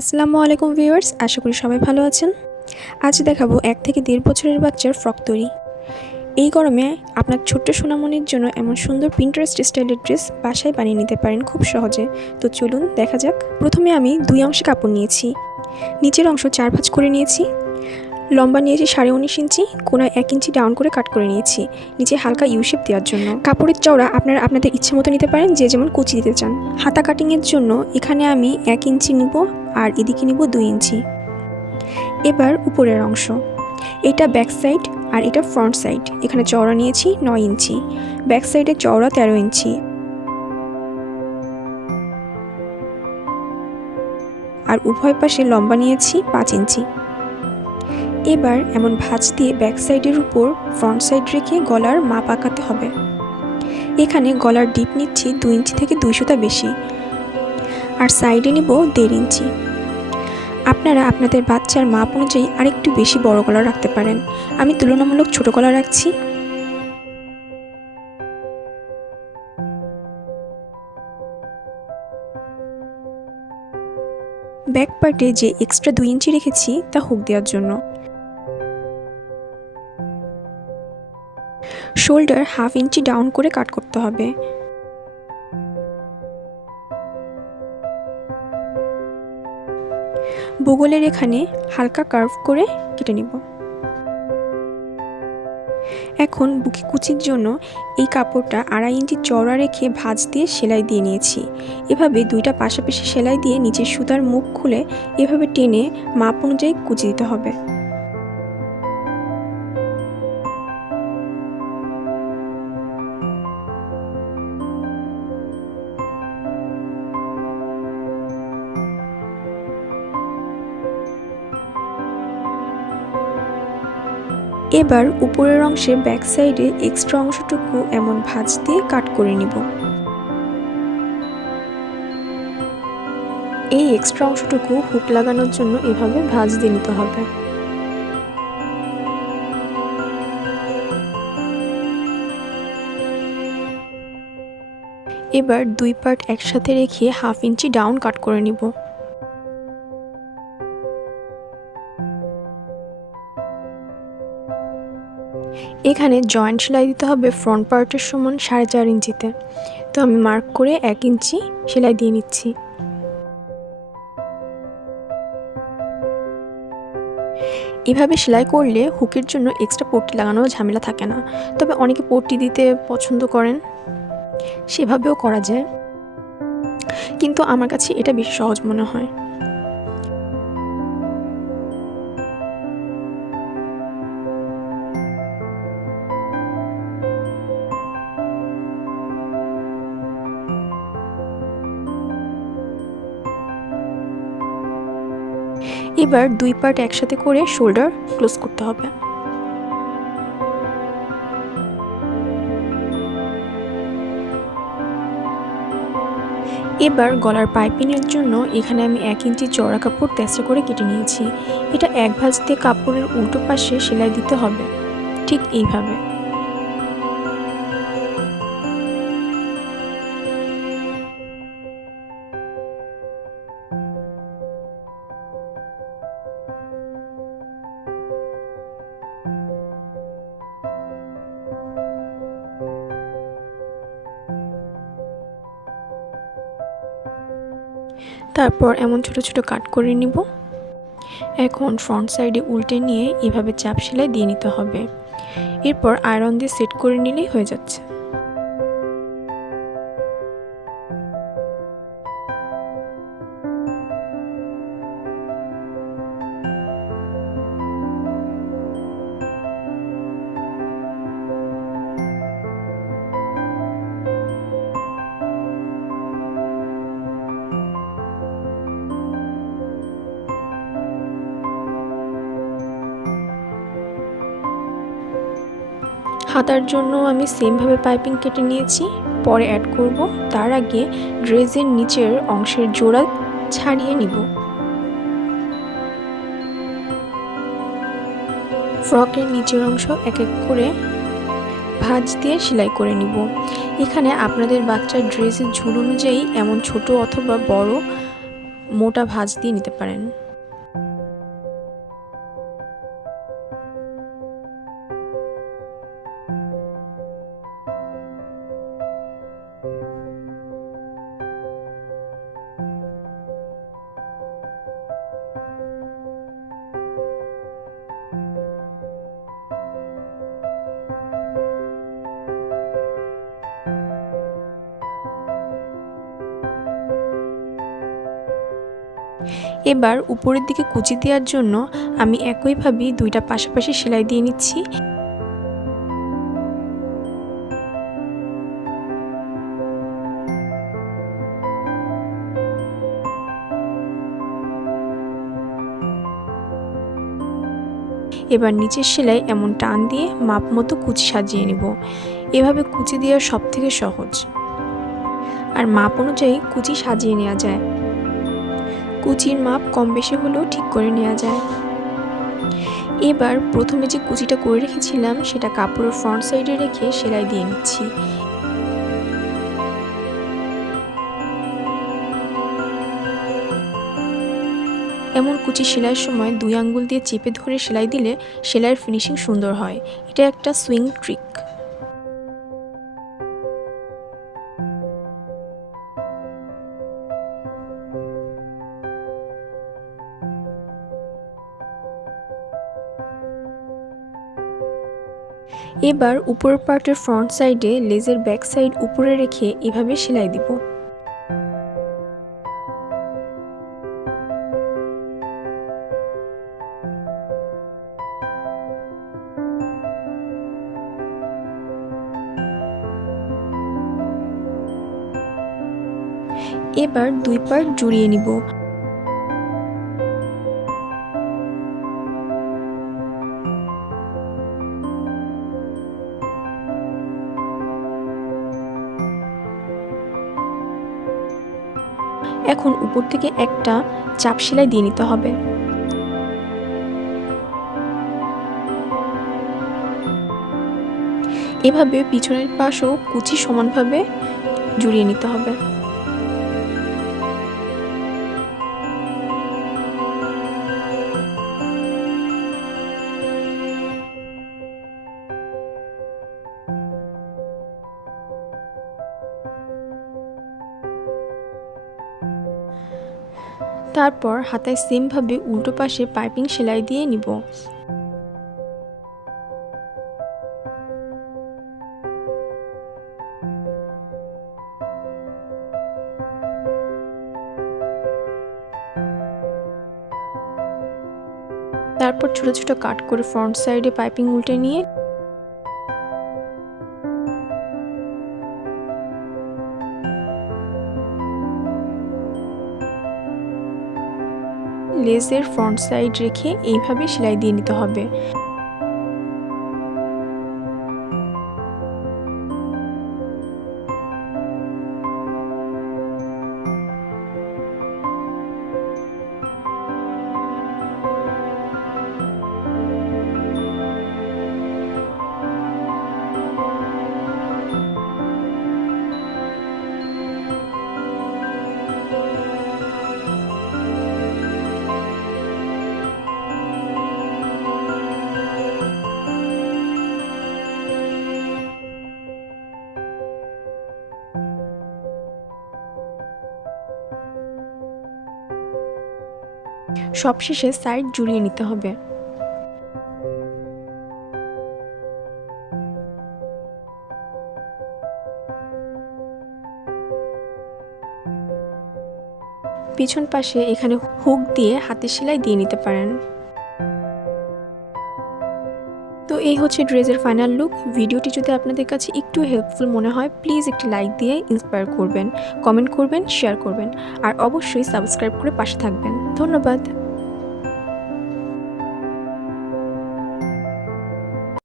আসসালামু আলাইকুম ভিউয়ার্স, আশা করি সবাই ভালো আছেন। আজ দেখাবো 1 থেকে 1.5 বছরের বাচ্চার ফ্রক তৈরি। এই গরমে আপনার ছোট্ট সোনামণির জন্য এমন সুন্দর পিন্টারেস্ট স্টাইলের ড্রেস বাসায় বানিয়ে নিতে পারেন খুব সহজে। তো চলুন দেখা যাক। প্রথমে আমি 2 অংশে কাপড় নিয়েছি। নিচের অংশ 4 ভাঁজ করে নিয়েছি। লম্বা নিয়েছি 19.5 ইঞ্চি, কোণায় 1 ইঞ্চি ডাউন করে কাট করে নিয়েছি নিচে হালকা ইউ শেপ দেওয়ার জন্য। কাপড়ের চওড়া আপনারা আপনাদের ইচ্ছে মতো নিতে পারেন, যে যেমন কুচি দিতে চান। হাতা কাটিংয়ের জন্য এখানে আমি 1 ইঞ্চি নিব আর এদিকে নিব 2 ইঞ্চি। এবার উপরের অংশ, এটা ব্যাক সাইড আর এটা ফ্রন্ট সাইড। এখানে চওড়া নিয়েছি 9 ইঞ্চি, ব্যাক সাইডে চওড়া 13 ইঞ্চি আর উভয় পাশে লম্বা নিয়েছি 5 ইঞ্চি। এবার এমন ভাঁজ দিয়ে ব্যাক সাইডের উপর ফ্রন্ট সাইড রেখে গলার মাপ আঁকাতে হবে। এখানে গলার ডিপ নিচ্ছি 2 ইঞ্চি থেকে 2 সুতা বেশি আর সাইডে নিব 1.5 ইঞ্চি। আপনারা আপনাদের বাচ্চার মাপ অনুযায়ী আরেকটু বেশি বড় গলা রাখতে পারেন। আমি তুলনামূলক ছোট গলা রাখছি। ব্যাক পার্টে যে এক্সট্রা 2 ইঞ্চি রেখেছি তা হুক দেওয়ার জন্য। শোল্ডার 1/2 ইঞ্চি ডাউন করে কাট করতে হবে। বগলের এখানে হালকা কার্ভ করে কেটে নিব। এখন বুকে কুচির জন্য এই কাপড়টা 2.5 ইঞ্চি চওড়া রেখে ভাঁজ দিয়ে সেলাই দিয়ে নিয়েছি। এভাবে দুইটা পাশাপাশি সেলাই দিয়ে নিচের সুতার মুখ খুলে এভাবে টেনে মাপ অনুযায়ী কুচি দিতে হবে। এবার উপরের অংশে ব্যাক সাইডে এক্সট্রা অংশটুকু এমন ভাঁজ দিয়ে কাট করে নিব। এই এক্সট্রা অংশটুকু হুক লাগানোর জন্য এভাবে ভাঁজ দিয়ে নিতে হবে। এবার 2 পার্ট একসাথে রেখে 1/2 ইঞ্চি ডাউন কাট করে নিব। এখানে জয়েন্ট সেলাই দিতে হবে ফ্রন্ট পার্টের সমান 4.5 ইঞ্চিতে। তো আমি মার্ক করে 1 ইঞ্চি সেলাই দিয়ে নিচ্ছি। এভাবে সেলাই করলে হুকের জন্য এক্সট্রা পট্টি লাগানোর ঝামেলা থাকে না। তবে অনেকে পট্টি দিতে পছন্দ করেন, সেভাবেও করা যায়, কিন্তু আমার কাছে এটা বেশি সহজ মনে হয়। এবার 2 পার্ট একসাথে করে শোল্ডার ক্লোজ করতে হবে। এবার গলার পাইপিংয়ের জন্য এখানে আমি 1 ইঞ্চি চওড়া কাপড় তেঁচড়া করে কেটে নিয়েছি। এটা এক ভাঁজ দিয়ে কাপড়ের উল্টো পাশে সেলাই দিতে হবে, ঠিক এইভাবে। তারপর এমন ছোট ছোট কাট করে নিব। এখন ফ্রন্ট সাইডে উল্টে নিয়ে এভাবে চাপ সেলাই দিয়ে নিতে হবে। এরপর আয়রন দিয়ে সেট করে নিলেই হয়ে যাচ্ছে। হাতার জন্য আমি সেমভাবে পাইপিং কেটে নিয়েছি, পরে অ্যাড করব। তার আগে ড্রেসের নিচের অংশের জোড়া ছাড়িয়ে নিব। ফ্রকের নিচের অংশ এক এক করে ভাঁজ দিয়ে সেলাই করে নিব। এখানে আপনাদের বাচ্চার ড্রেসের ঝুল অনুযায়ী এমন ছোট অথবা বড় মোটা ভাঁজ দিয়ে নিতে পারেন। এবার উপরের দিকে কুচি দেওয়ার জন্য আমি একইভাবে দুইটা পাশাপাশি সেলাই দিয়ে নিচ্ছি। এবার নিচের সেলাই এমন টান দিয়ে মাপ মতো কুচি সাজিয়ে নেব। এভাবে কুচি দেওয়া সবথেকে সহজ, আর মাপ অনুযায়ী কুচি সাজিয়ে নেওয়া যায়। কুচির মাপ কম বেশি হলেও ঠিক করে নেওয়া যায়। এবার প্রথমে যে কুচিটা করে রেখেছিলাম সেটা কাপড়ের ফ্রন্ট সাইডে রেখে সেলাই দিয়ে নিচ্ছি। এমন কুচি সেলাইয়ের সময় 2 আঙ্গুল দিয়ে চেপে ধরে সেলাই দিলে সেলাইয়ের ফিনিশিং সুন্দর হয়। এটা একটা সুইং ট্রিক। এবার উপরের পার্টের ফ্রন্ট সাইডে লেজের ব্যাক সাইড উপরে রেখে এভাবে সেলাই দিব। এবার 2 পার্ট জুড়িয়ে নিব। এখন উপর থেকে একটা চাপ সেলাই দিয়ে নিতে হবে। এভাবে পিছনের পাশও কুচি সমানভাবে জুড়িয়ে নিতে হবে। তারপর হাতায় সেমভাবে উল্টো পাশে পাইপিং সেলাই দিয়ে নিব। তারপর ছোট ছোট কাট করে ফ্রন্ট সাইডে পাইপিং উল্টে নিয়ে লেজের ফ্রন্ট সাইড রেখে এইভাবে সেলাই দিয়ে নিতে হবে। সবশেষে সাইড জুড়িয়ে নিতে হবে। পিছন পাশে এখানে হুক দিয়ে হাতের সেলাই দিয়ে নিতে পারেন। তো এই হচ্ছে ড্রেসের ফাইনাল লুক। ভিডিওটি যদি আপনাদের কাছে একটু হেল্পফুল মনে হয় প্লিজ একটি লাইক দিয়ে ইন্সপায়ার করবেন, কমেন্ট করবেন, শেয়ার করবেন আর অবশ্যই সাবস্ক্রাইব করে পাশে থাকবেন। ধন্যবাদ।